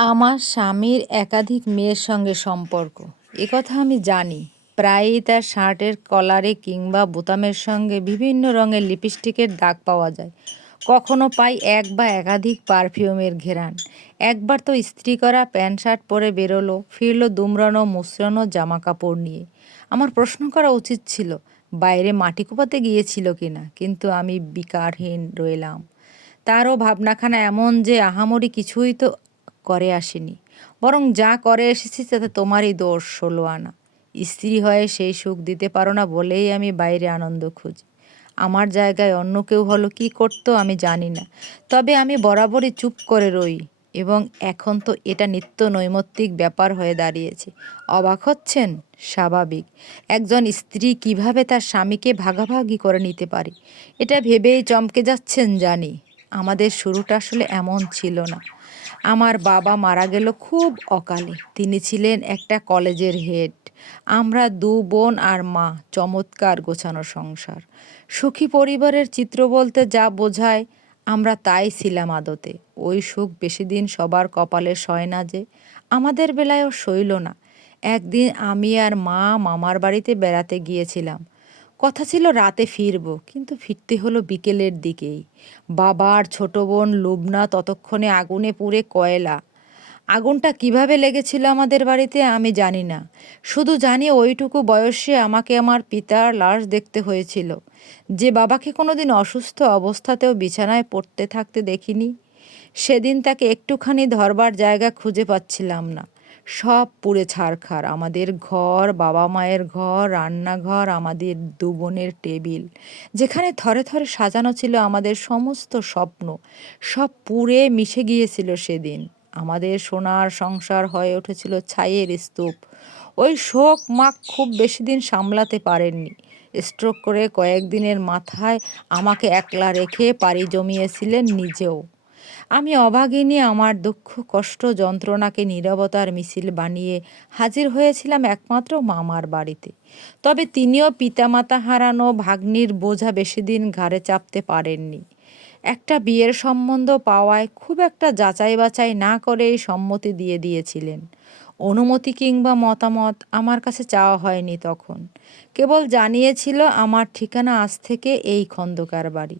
আমার স্বামীর একাধিক মেয়ের সঙ্গে সম্পর্ক, একথা আমি জানি। প্রায়ই তার শার্টের কলারে কিংবা বোতামের সঙ্গে বিভিন্ন রঙের লিপস্টিকের দাগ পাওয়া যায়। কখনো পাই এক বা একাধিক পারফিউমের ঘ্রাণ। একবার তো ইস্ত্রি করা প্যান্ট শার্ট পরে বেরোলো, ফিরলো দুমড়ানো মুচড়ানো জামা কাপড় নিয়ে। আমার প্রশ্ন করা উচিত ছিল বাইরে মাটি কোপাতে গিয়েছিল কিনা, কিন্তু আমি বিকারহীন রইলাম। তারও ভাবনাখানা এমন যে আহামরি কিছুই তো করে আসেনি, বরং যা করে এসেছি তাতে তোমারই দোষ 16 আনা। স্ত্রী হয়ে সেই সুখ দিতে পারো না বলেই আমি বাইরে আনন্দ খুঁজি। আমার জায়গায় অন্য কেউ হলো কি করতো আমি জানি না, তবে আমি বরাবরই চুপ করে রই। এবং এখন তো এটা নিত্য নৈমিত্তিক ব্যাপার হয়ে দাঁড়িয়েছে। অবাক হচ্ছেন? স্বাভাবিক। একজন স্ত্রী কিভাবে তার স্বামীকে ভাগাভাগি করে নিতে পারে, এটা ভেবেই চমকে যাচ্ছেন জানি। আমাদের শুরুটা আসলে এমন ছিল না। আমার বাবা মারা গেল খুব অকালে। তিনি ছিলেন একটা কলেজের হেড। আমরা 2 বোন আর মা। চমৎকার গোছানো সংসার। সুখী পরিবারের চিত্র বলতে যা বোঝায় আমরা তাই ছিলাম আদতে। ওই সুখ বেশি দিন সবার কপালে সয় না যে। আমাদের বেলায়ও সইল না। একদিন আমি আর মা মামার বাড়িতে বেড়াতে গিয়েছিলাম। কথা ছিল রাতে ফিরবো, কিন্তু ফিরতে হলো বিকেলের দিকেই। বাবার ছোট বোন লুবনা ততক্ষণে আগুনে পুড়ে কয়লা। আগুনটা কিভাবে লেগেছিল আমাদের বাড়িতে আমি জানি না, শুধু জানি ওইটুকু বয়সে আমাকে আমার পিতার লাশ দেখতে হয়েছিল। যে বাবাকে কোনোদিন অসুস্থ অবস্থাতেও বিছানায় পড়তে থাকতে দেখিনি। সেদিন তাকে একটুখানি ধরবার জায়গা খুঁজে পাচ্ছিলাম না। সব পুড়ে ছারখার। আমাদের ঘর, বাবা মায়ের ঘর, রান্নাঘর, আমাদের 2 বোনের টেবিল, যেখানে থরে থরে সাজানো ছিল আমাদের সমস্ত স্বপ্ন, সব পুড়ে মিশে গিয়েছিল সেদিন। আমাদের সোনার সংসার হয়ে উঠেছিল ছাইয়ের স্তূপ। ওই শোক মা খুব বেশি দিন সামলাতে পারেননি। স্ট্রোক করে কয়েকদিনের মাথায় আমাকে একলা রেখে পাড়ি জমিয়েছিলেন নিজেও। আমি অভাগিনী। আমার দুঃখ কষ্ট যন্ত্রণাকে নীরবতার মিছিল বানিয়ে হাজির হয়েছিলাম একমাত্র মামার বাড়িতে। তবে তিনিও পিতামাতা হারানো ভাগ্নির বোঝা বেশি দিন ঘাড়ে চাপতে পারেননি। একটা বিয়ের সম্বন্ধ পাওয়ায় খুব একটা যাচাই বাছাই না করেই সম্মতি দিয়ে দিয়েছিলেন। অনুমতি কিংবা মতামত আমার কাছে চাওয়া হয়নি তখন। কেবল জানিয়েছিল আমার ঠিকানা আজ থেকে এই খন্দকার বাড়ি।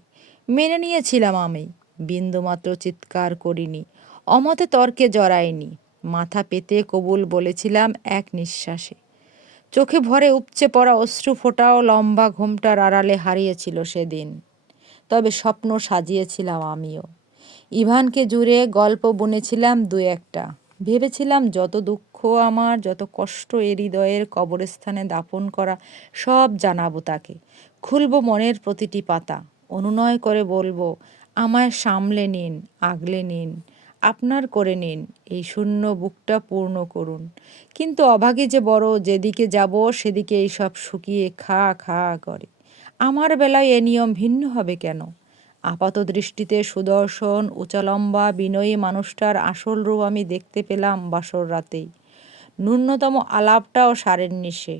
মেনে নিয়েছিলাম আমি। বিন্দুমাত্র চিৎকার করিনি, অমতে তর্কে জড়াইনি। মাথা পেতে কবুল বলেছিলাম এক নিঃশ্বাসে। চোখে ভরে উপচে পড়া অশ্রু ফোঁটাও লম্বা ঘোমটার আড়ালে হারিয়েছিল সেদিন। তবে স্বপ্ন সাজিয়েছিলাম আমিও। ইভানকে জুড়ে গল্প বুনেছিলাম 2-1টা। ভেবেছিলাম যত দুঃখ আমার, যত কষ্ট এ হৃদয়ের কবরস্থানে দাফন করা, সব জানাবো তাকে। খুলব মনের প্রতিটি পাতা। অনুনয় করে বলবো, আমায় সামলে নিন, আগলে নিন, আপনার করে নিন, এই শূন্য বুকটা পূর্ণ করুন। কিন্তু অভাগী যে বড়, যেদিকে যাব সেদিকে এইসব শুকিয়ে খা খা করে। আমার বেলায় এ নিয়ম ভিন্ন হবে কেন? আপাত দৃষ্টিতে সুদর্শন উচালম্বা বিনয়ী মানুষটার আসল রূপ আমি দেখতে পেলাম বাসর রাতেই। ন্যূনতম আলাপটাও সারেননি সে।